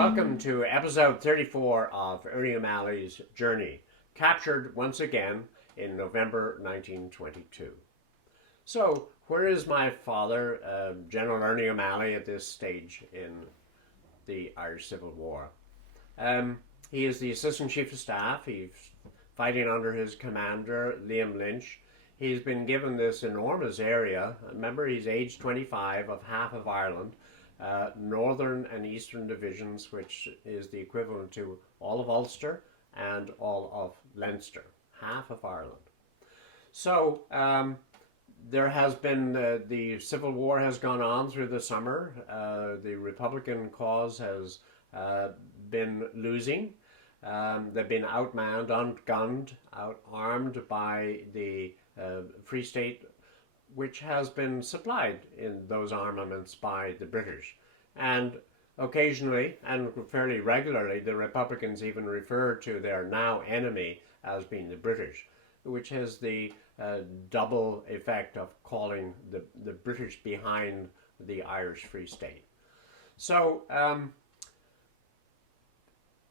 Welcome to episode 34 of Ernie O'Malley's Journey, captured once again in November 1922. So, where is my father, General Ernie O'Malley, at this stage in the Irish Civil War? He is the Assistant Chief of Staff. He's fighting under his commander, Liam Lynch. He's been given this enormous area. Remember, he's age 25 of half of Ireland. Northern and Eastern divisions, which is the equivalent to all of Ulster and all of Leinster, half of Ireland. So there has been, the Civil War has gone on through the summer. The Republican cause has been losing. They've been outmanned, outgunned, outarmed by the Free State, which has been supplied in those armaments by the British. And occasionally, and fairly regularly, the Republicans even refer to their now enemy as being the British, which has the double effect of calling the British behind the Irish Free State. So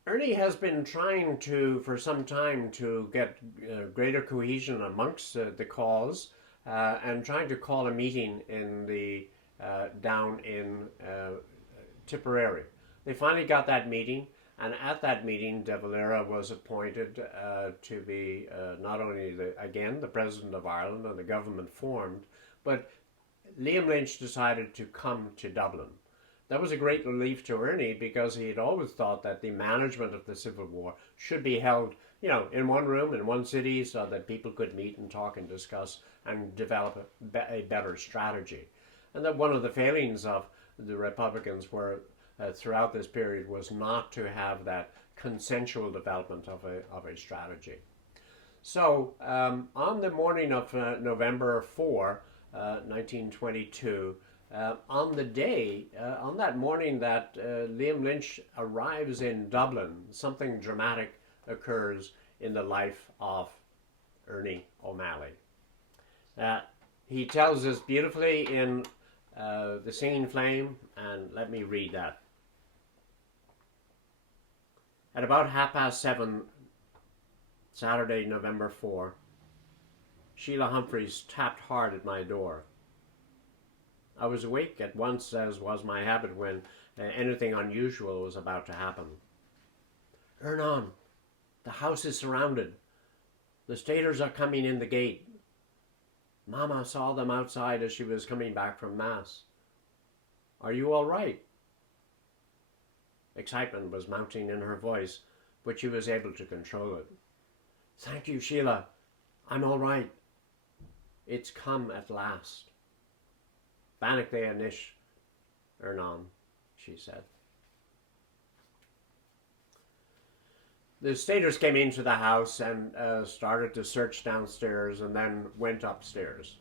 Ernie has been trying to, for some time, to get greater cohesion amongst the cause, and trying to call a meeting in the down in Tipperary. They finally got that meeting, and at that meeting, De Valera was appointed to be not only the President of Ireland, and the government formed, but Liam Lynch decided to come to Dublin. That was a great relief to Ernie, because he had always thought that the management of the Civil War should be held, in one room, in one city, so that people could meet and talk and discuss and develop a better strategy. And that one of the failings of the Republicans were throughout this period was not to have that consensual development of a strategy. So on the morning of November 4, 1922, on that morning that Liam Lynch arrives in Dublin, something dramatic occurs in the life of Ernie O'Malley. He tells us beautifully in The Singing Flame, and let me read that. At about 7:30, Saturday, November 4, Sheila Humphreys tapped hard at my door. I was awake at once, as was my habit when anything unusual was about to happen. "Ernon, the house is surrounded. The Staters are coming in the gate. Mama saw them outside as she was coming back from Mass. Are you all right?" Excitement was mounting in her voice, but she was able to control it. "Thank you, Sheila. I'm all right. It's come at last." "Bannock the Anish, Ernon," she said. The Staters came into the house and started to search downstairs, and then went upstairs.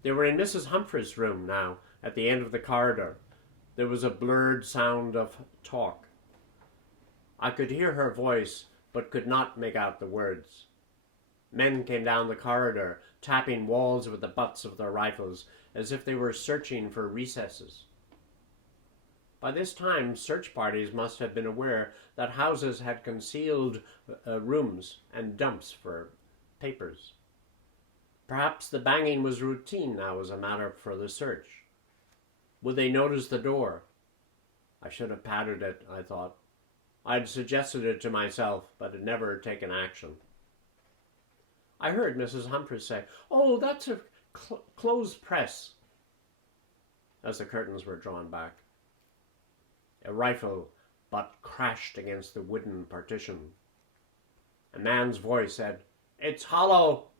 They were in Mrs. Humphrey's room now, at the end of the corridor. There was a blurred sound of talk. I could hear her voice, but could not make out the words. Men came down the corridor, tapping walls with the butts of their rifles, as if they were searching for recesses. By this time, search parties must have been aware that houses had concealed rooms and dumps for papers. Perhaps the banging was routine now as a matter for the search. Would they notice the door? I should have pattered it, I thought. I had suggested it to myself, but had never taken action. I heard Mrs. Humphreys say, "Oh, that's a clothes press," as the curtains were drawn back. A rifle butt crashed against the wooden partition. A man's voice said, "It's hollow."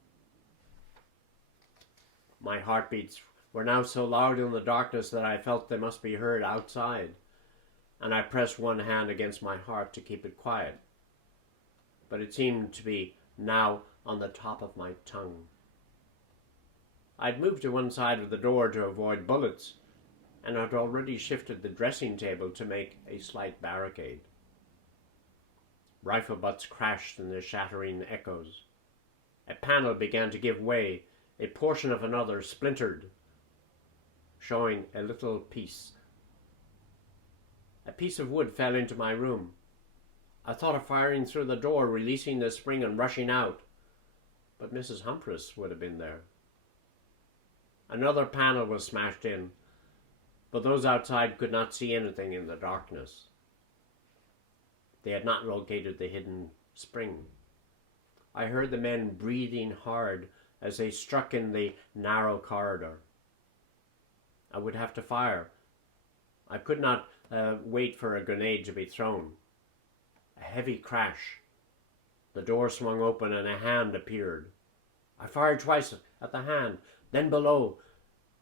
My heartbeats were now so loud in the darkness that I felt they must be heard outside, and I pressed one hand against my heart to keep it quiet. But it seemed to be now on the top of my tongue. I'd moved to one side of the door to avoid bullets, and had already shifted the dressing table to make a slight barricade. Rifle butts crashed in the shattering echoes. A panel began to give way. A portion of another splintered, showing a little piece piece of wood fell into my room. I thought of firing through the door, releasing the spring and rushing out. But Mrs. Humphreys would have been there. Another panel was smashed in, but those outside could not see anything in the darkness. They had not located the hidden spring. I heard the men breathing hard as they struck in the narrow corridor. I would have to fire. I could not wait for a grenade to be thrown. A heavy crash. The door swung open and a hand appeared. I fired twice at the hand, then below,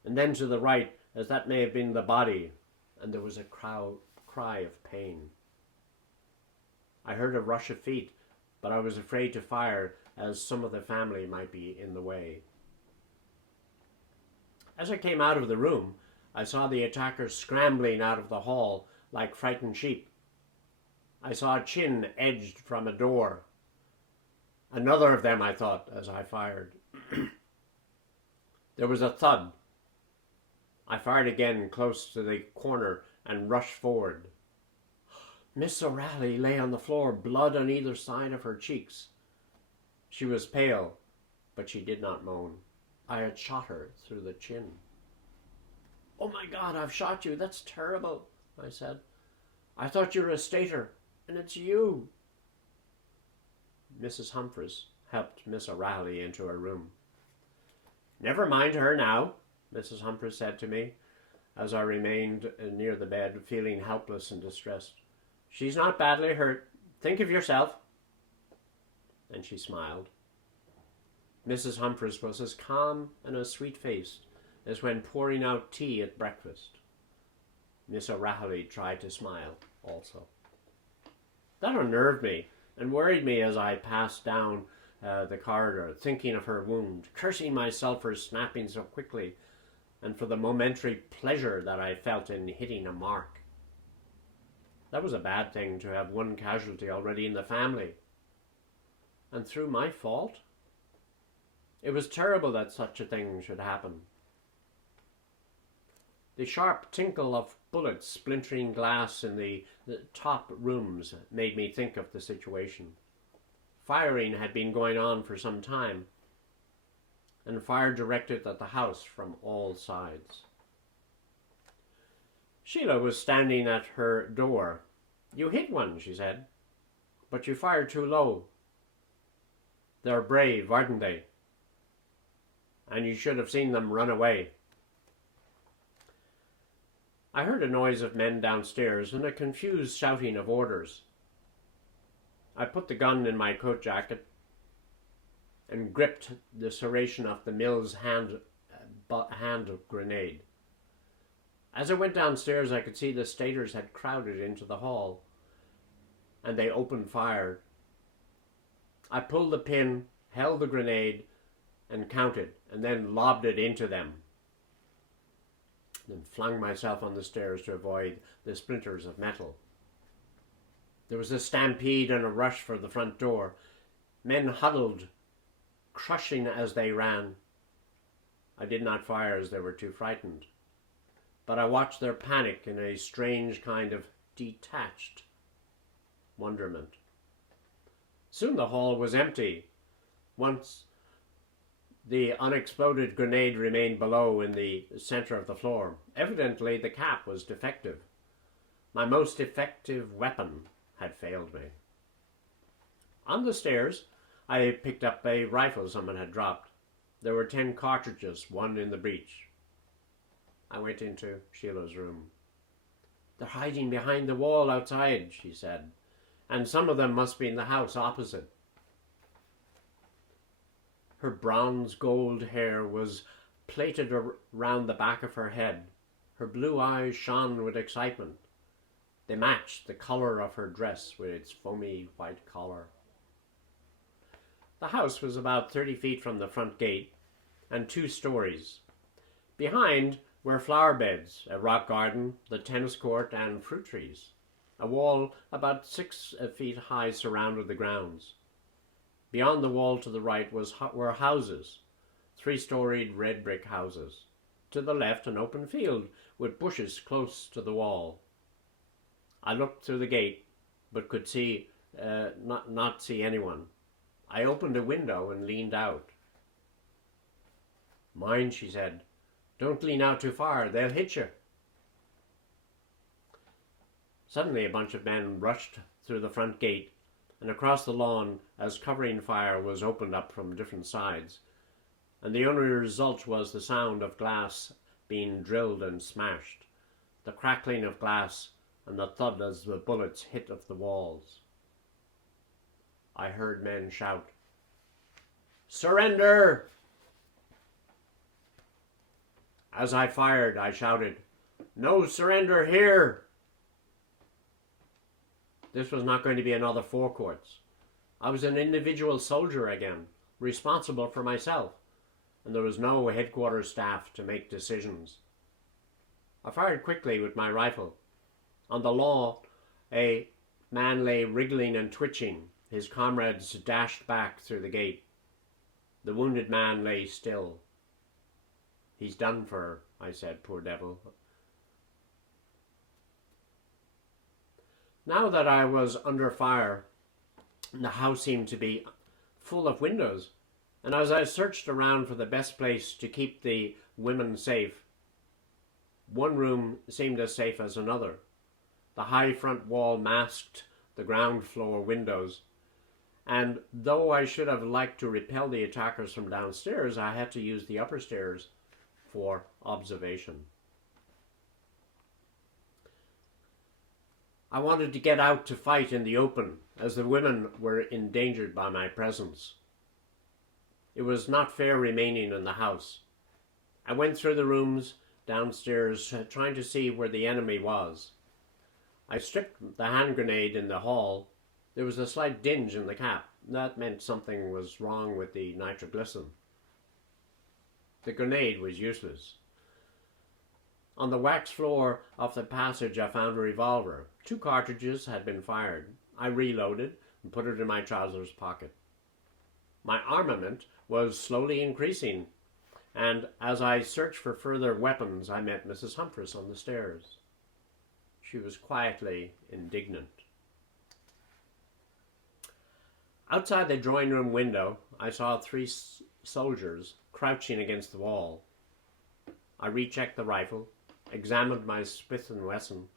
and then to the right, as that may have been the body, and there was a cry of pain. I heard a rush of feet, but I was afraid to fire, as some of the family might be in the way. As I came out of the room, I saw the attackers scrambling out of the hall like frightened sheep. I saw a chin edged from a door. Another of them, I thought, as I fired. There was a thud. I fired again close to the corner and rushed forward. Miss O'Reilly lay on the floor, blood on either side of her cheeks. She was pale, but she did not moan. I had shot her through the chin. "Oh my God, I've shot you. That's terrible," I said. "I thought you were a stater, and it's you." Mrs. Humphreys helped Miss O'Reilly into her room. "Never mind her now," Mrs. Humphreys said to me, as I remained near the bed, feeling helpless and distressed. "She's not badly hurt. Think of yourself." And she smiled. Mrs. Humphreys was as calm and as sweet-faced as when pouring out tea at breakfast. Miss O'Reilly tried to smile also. That unnerved me and worried me as I passed down the corridor, thinking of her wound, cursing myself for snapping so quickly, and for the momentary pleasure that I felt in hitting a mark. That was a bad thing, to have one casualty already in the family. And through my fault? It was terrible that such a thing should happen. The sharp tinkle of bullets splintering glass in the top rooms made me think of the situation. Firing had been going on for some time, and fire directed at the house from all sides. Sheila was standing at her door. "You hit one," she said, "but you fired too low. They're brave, aren't they? And you should have seen them run away." I heard a noise of men downstairs and a confused shouting of orders. I put the gun in my coat jacket and gripped the serration of the Mills hand grenade. As I went downstairs, I could see the staters had crowded into the hall, and they opened fire. I pulled the pin, held the grenade, and counted, and then lobbed it into them, then flung myself on the stairs to avoid the splinters of metal. There was a stampede and a rush for the front door. Men huddled, crushing as they ran. I did not fire as they were too frightened, but I watched their panic in a strange kind of detached wonderment. Soon the hall was empty. Once the unexploded grenade remained below in the center of the floor. Evidently the cap was defective. My most effective weapon had failed me. On the stairs, I picked up a rifle someone had dropped. There were 10 cartridges, one in the breech. I went into Sheila's room. "They're hiding behind the wall outside," she said, "and some of them must be in the house opposite." Her bronze gold hair was plaited around the back of her head. Her blue eyes shone with excitement. They matched the color of her dress with its foamy white collar. The house was about 30 feet from the front gate and 2 stories. Behind were flower beds, a rock garden, the tennis court, and fruit trees. A wall about 6 feet high surrounded the grounds. Beyond the wall to the right were houses, 3-storied red brick houses. To the left, an open field with bushes close to the wall. I looked through the gate, but could see not see anyone. I opened a window and leaned out. "Mind," she said. "Don't lean out too far. They'll hit you." Suddenly a bunch of men rushed through the front gate and across the lawn as covering fire was opened up from different sides, and the only result was the sound of glass being drilled and smashed, the crackling of glass and the thud as the bullets hit of the walls. I heard men shout, "Surrender!" As I fired, I shouted, "No surrender here!" This was not going to be another forecourts. I was an individual soldier again, responsible for myself, and there was no headquarters staff to make decisions. I fired quickly with my rifle. On the lawn, a man lay wriggling and twitching. His comrades dashed back through the gate. The wounded man lay still. "He's done for," I said, "poor devil." Now that I was under fire, the house seemed to be full of windows, and as I searched around for the best place to keep the women safe, one room seemed as safe as another. The high front wall masked the ground floor windows, and though I should have liked to repel the attackers from downstairs, I had to use the upper stairs for observation. I wanted to get out to fight in the open, as the women were endangered by my presence. It was not fair remaining in the house. I went through the rooms downstairs, trying to see where the enemy was. I stripped the hand grenade in the hall. There was a slight dinge in the cap. That meant something was wrong with the nitroglycerin. The grenade was useless. On the wax floor of the passage I found a revolver. 2 cartridges had been fired. I reloaded and put it in my trousers pocket. My armament was slowly increasing, and as I searched for further weapons, I met Mrs. Humphreys on the stairs. She was quietly indignant. Outside the drawing room window, I saw 3 soldiers crouching against the wall. I rechecked the rifle, examined my Smith & Wesson,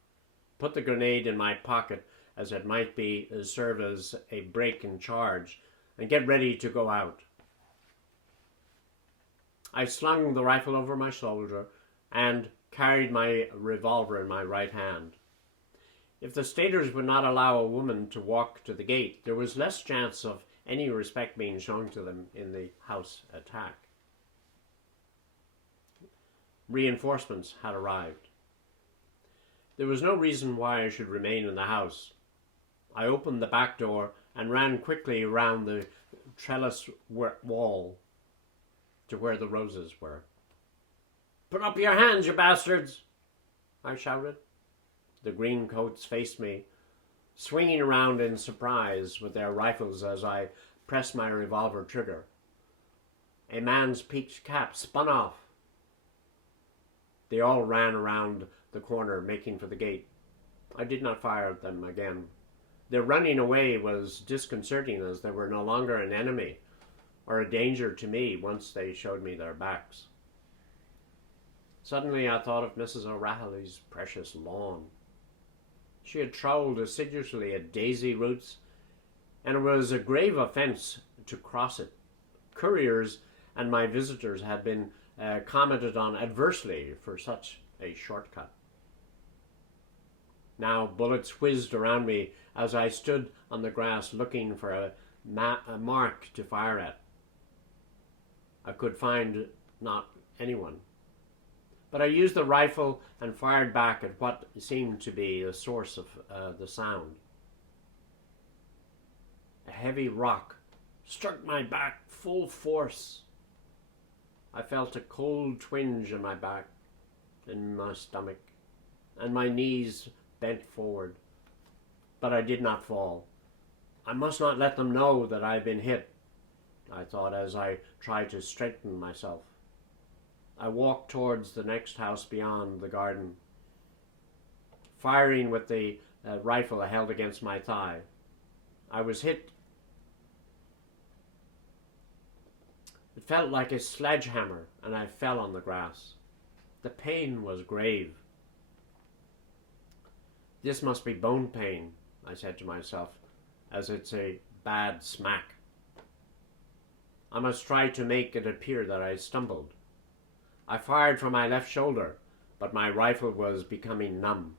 put the grenade in my pocket as it might be serve as a break in charge, and get ready to go out. I slung the rifle over my shoulder and carried my revolver in my right hand. If the staters would not allow a woman to walk to the gate, there was less chance of any respect being shown to them in the house attack. Reinforcements had arrived. There was no reason why I should remain in the house. I opened the back door and ran quickly around the trellis wall to where the roses were. "Put up your hands, you bastards!" I shouted. The greencoats faced me, swinging around in surprise with their rifles as I pressed my revolver trigger. A man's peaked cap spun off. They all ran around the corner, making for the gate. I did not fire at them again. Their running away was disconcerting, as they were no longer an enemy or a danger to me once they showed me their backs. Suddenly I thought of Mrs. O'Rahilly's precious lawn. She had troweled assiduously at daisy roots, and it was a grave offence to cross it. Couriers and my visitors had been commented on adversely for such a shortcut. Now bullets whizzed around me as I stood on the grass looking for a mark to fire at. I could find not anyone. But I used the rifle and fired back at what seemed to be the source of the sound. A heavy rock struck my back full force. I felt a cold twinge in my back, in my stomach, and my knees bent forward. But I did not fall. I must not let them know that I had been hit, I thought as I tried to straighten myself. I walked towards the next house beyond the garden. Firing with the rifle held against my thigh. I was hit. It felt like a sledgehammer, and I fell on the grass. The pain was grave. This must be bone pain, I said to myself, as it's a bad smack. I must try to make it appear that I stumbled. I fired from my left shoulder, but my rifle was becoming numb.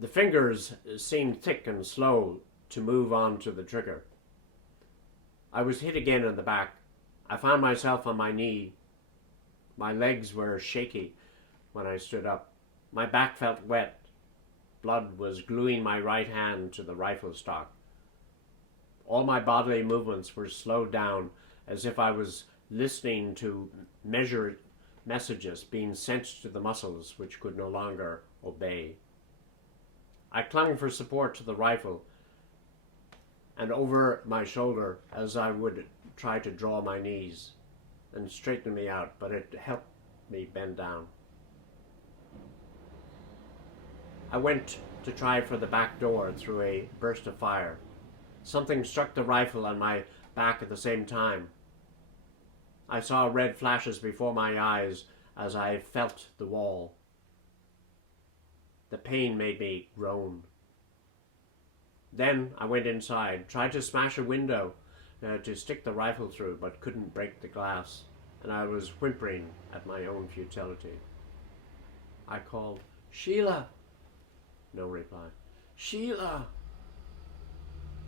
The fingers seemed thick and slow to move on to the trigger. I was hit again in the back. I found myself on my knee. My legs were shaky when I stood up. My back felt wet. Blood was gluing my right hand to the rifle stock. All my bodily movements were slowed down, as if I was listening to measured messages being sent to the muscles which could no longer obey. I clung for support to the rifle and over my shoulder as I would try to draw my knees and straighten me out, but it helped me bend down. I went to try for the back door through a burst of fire. Something struck the rifle on my back at the same time. I saw red flashes before my eyes as I felt the wall. The pain made me groan. Then I went inside, tried to smash a window to stick the rifle through, but couldn't break the glass, and I was whimpering at my own futility. I called, "Sheila!" No reply. "Sheila!"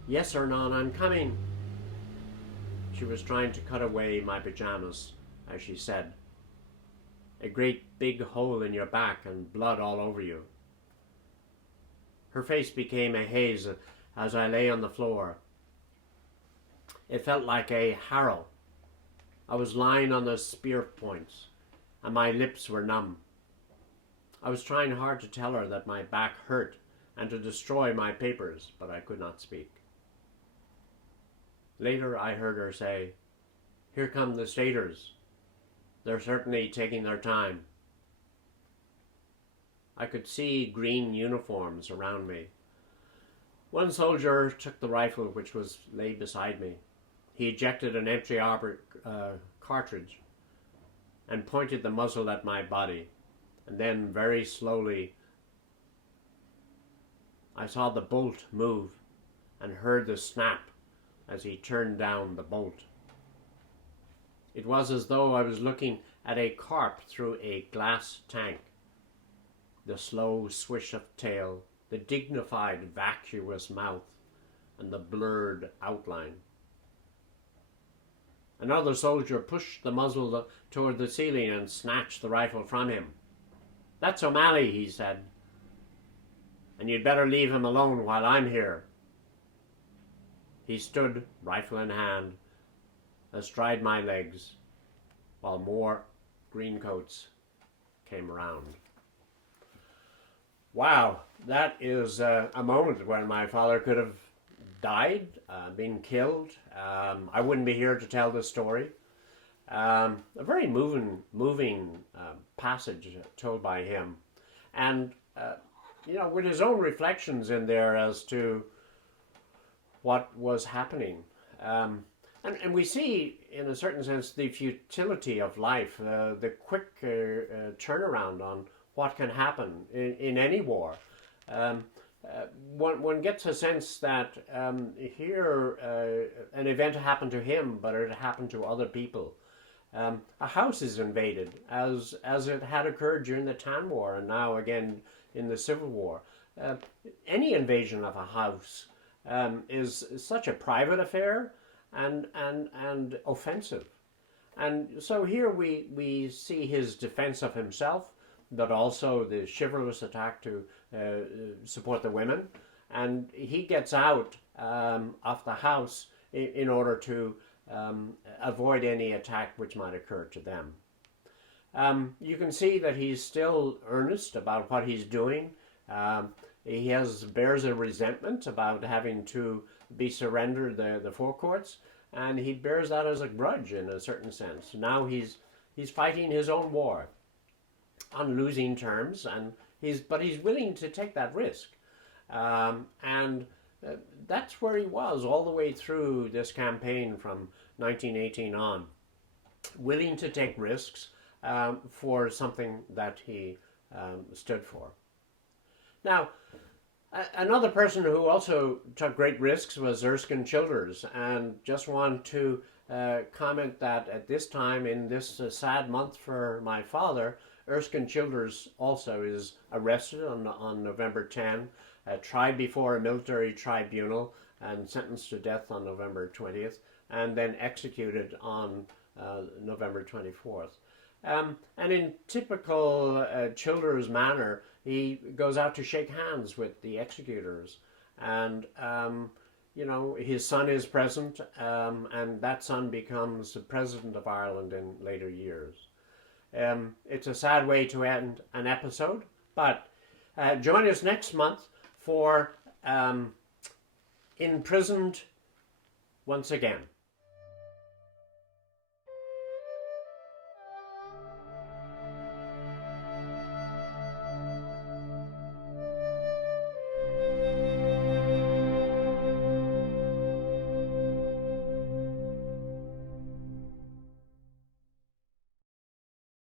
"Yes, Hernan, I'm coming." She was trying to cut away my pajamas as she said, "A great big hole in your back and blood all over you." Her face became a haze as I lay on the floor. It felt like a harrow. I was lying on the spear points, and my lips were numb. I was trying hard to tell her that my back hurt and to destroy my papers, but I could not speak. Later I heard her say, "Here come the staters. They're certainly taking their time." I could see green uniforms around me. One soldier took the rifle which lay beside me. He ejected an empty cartridge and pointed the muzzle at my body, and then very slowly I saw the bolt move and heard the snap as he turned down the bolt. It was as though I was looking at a carp through a glass tank. The slow swish of tail, the dignified vacuous mouth, and the blurred outline. Another soldier pushed the muzzle toward the ceiling and snatched the rifle from him. "That's O'Malley," he said, "and you'd better leave him alone while I'm here." He stood, rifle in hand, astride my legs, while more greencoats came around. Wow, that is a moment when my father could have died, been killed. I wouldn't be here to tell this story. A very moving passage told by him, and with his own reflections in there as to what was happening. And we see, in a certain sense, the futility of life, the quick turnaround on what can happen in any war. One gets a sense that here an event happened to him, but it happened to other people. A house is invaded, as it had occurred during the Tan War and now again in the Civil War. Any invasion of a house is such a private affair and offensive. And so here we see his defense of himself, but also the chivalrous attack to support the women. And he gets out of the house in order to avoid any attack which might occur to them. You can see that he's still earnest about what he's doing. He bears a resentment about having to be surrendered the forecourts, and he bears that as a grudge in a certain sense. Now he's fighting his own war on losing terms, but he's willing to take that risk. And that's where he was all the way through this campaign from 1918 on, willing to take risks for something that he stood for. Now, another person who also took great risks was Erskine Childers, and just want to comment that at this time, in this sad month for my father, Erskine Childers also is arrested on November 10, tried before a military tribunal, and sentenced to death on November 20th, and then executed on November 24th. And in typical Childers manner, he goes out to shake hands with the executors. And, you know, his son is present, and that son becomes the President of Ireland in later years. It's a sad way to end an episode, but join us next month for Imprisoned Once Again.